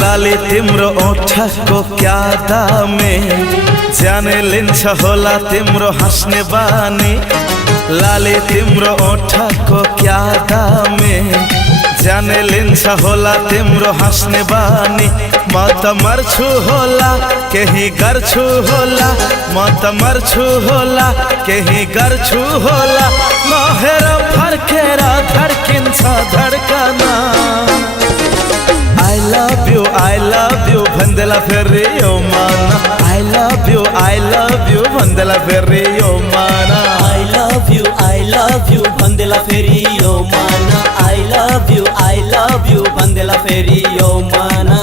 लाली तिम्रो ओठको क्या दामे, जाने लिन्छ होला तिम्रो हाँस्ने बानी। लाली तिम्रो ओठको क्या दामे, जाने लिन्छ होला तिम्रो हाँस्ने बानी। म त मर्छु होला केही गर्छु होला, म त मर्छु होला केही गर्छु होला। नहेर फर्केर धड्किन्छ धड्कना। I love you भन्देला फेरि यो माना। I love you भन्देला फेरि यो माना। I love you भन्देला फेरि यो माना। I love you भन्देला फेरि यो माना।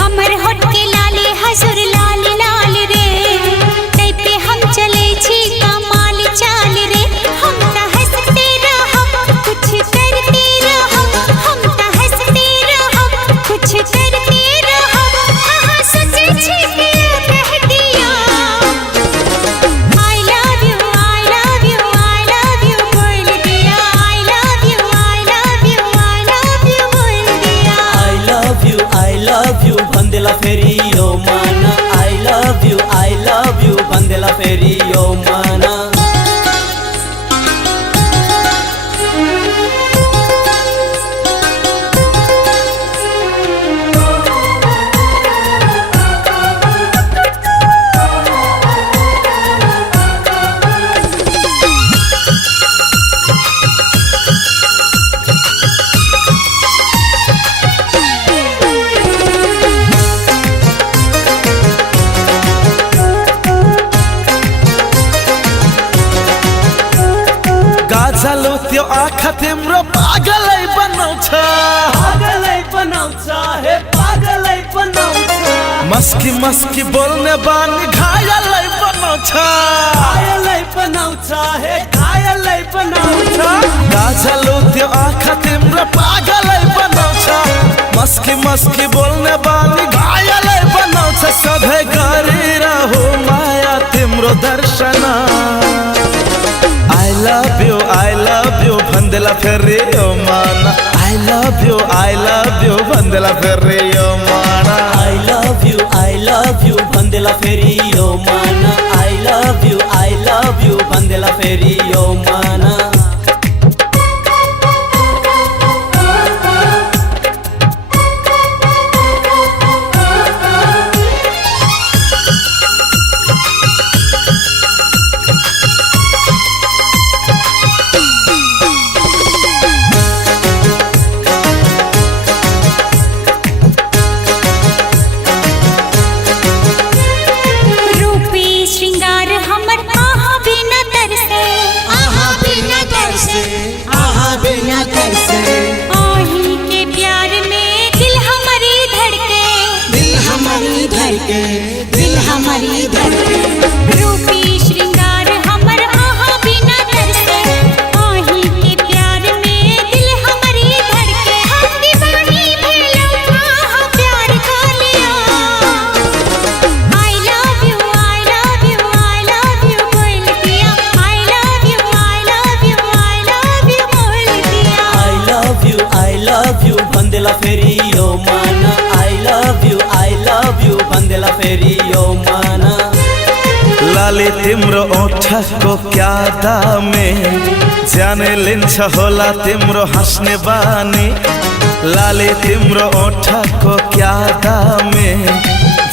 हमर होठ के लाली हसुर लाल लाल रे, तै पे हम चले छी कमाल चाल रे। हम त हंसते रहब कुछ करते रहब, हम त हंसते रहब कुछ करते रहब। हाँ सोचे छी कि कह दिया। I love you बोल दिया। I love you बोल दिया। I love you भन्देला फेरि यो माना। I love you भन्देला फेरि यो माना। गाजल त्यो आँखा तिम्रो पागलै बनाउँछ, पागलै बनाउँछ हे पागलै बनाउँछ। मस्की मस्की बोल्ने बानी घायलै बनाउँछ, घायलै बनाउँछ हे घायलै बनाउँछ। गाजल त्यो आँखा तिम्रो पागलै बनाउँछ, मस्की मस्की बोल्ने बानी घायलै बनाउँछ। सधैँ गरिरहु माया तिम्रो दर्शन। I love you भन्देला फेरि यो माना। I love you भन्देला फेरि यो माना। I love you भन्देला फेरि यो माना। I love you भन्देला फेरि यो माना। रूपी श्रृंगार हमर आहा बिना तरसे, आहा बिना तरसे, आहा बिना तरसे। आही के प्यार में दिल हमारी धड़के, दिल हमारी धड़के, दिल हमारी धड़के। रूपी श्रृंगार हमर आहा बिना तरसे, आही के प्यार में दिल हमारी धड़के। हम दीवानी भेलौ आहा प्यार का लिया। I love you बोल दिया। I love you बोल दिया। I love you भन्देला फेरि यो माना। I love you भन्देला फेरि यो माना। लाली तिम्रो ओठको क्या दामे, जाने लिन्छ होला तिम्रो हाँस्ने बानी। लाली तिम्रो ओठको क्या दामे,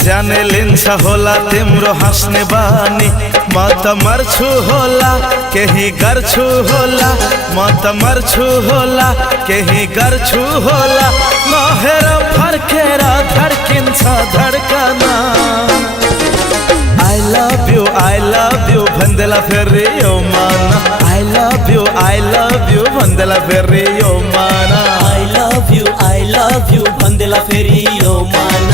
जाने लिंसा होला तिम्रो हाँस्ने बानी म त मर्छु होला केही गर्छु होला म त मर्छु होला केही गर्छु होला नहेर फर्केर धड्किन्छ धड्कना I love you भन्देला फेरि यो माना I love you भन्देला फेरि यो माना I love you भन्देला फेरि यो माना